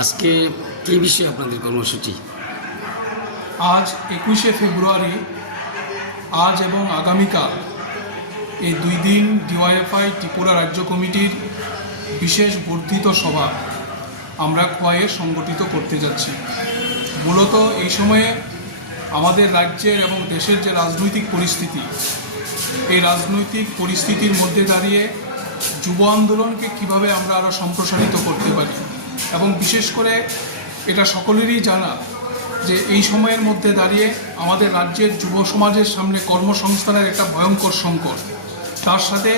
আজকে কি বিষয়ে আপনাদের কর্মসূচি? আজ একুশে ফেব্রুয়ারি, আজ এবং আগামীকাল এই দুই দিন ডিওয়াইএফআই ত্রিপুরা রাজ্য কমিটির বিশেষ বর্ধিত সভা আমরা খোয়াইয়ে সংগঠিত করতে যাচ্ছি। মূলত এই সময়ে আমাদের রাজ্যের এবং দেশের যে রাজনৈতিক পরিস্থিতি, এই রাজনৈতিক পরিস্থিতির মধ্যে দাঁড়িয়ে যুব আন্দোলনকে কীভাবে আমরা আরও সম্প্রসারিত করতে পারি এবং বিশেষ করে এটা সকলেরই জানা যে এই সময়ের মধ্যে দাঁড়িয়ে আমাদের রাজ্যের যুব সমাজের সামনে কর্মসংস্থানের একটা ভয়ঙ্কর সংকট তার সাথে